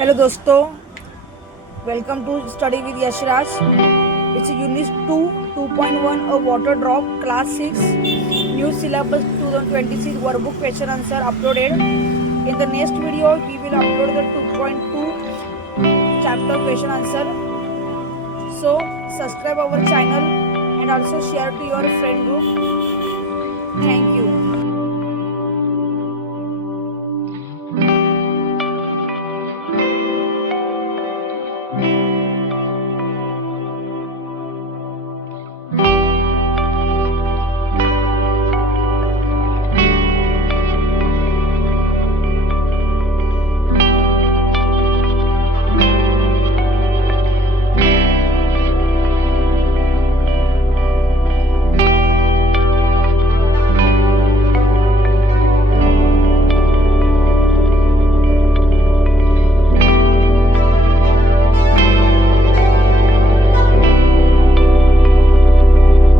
Hello दोस्तों, welcome to study with Yashraj. It's Unit 2, 2.1, a water drop, Class 6, new syllabus 2026 workbook question answer uploaded. In the next video, we will upload the 2.2 chapter question answer. So, subscribe our channel and also share to your friend group. Thank you.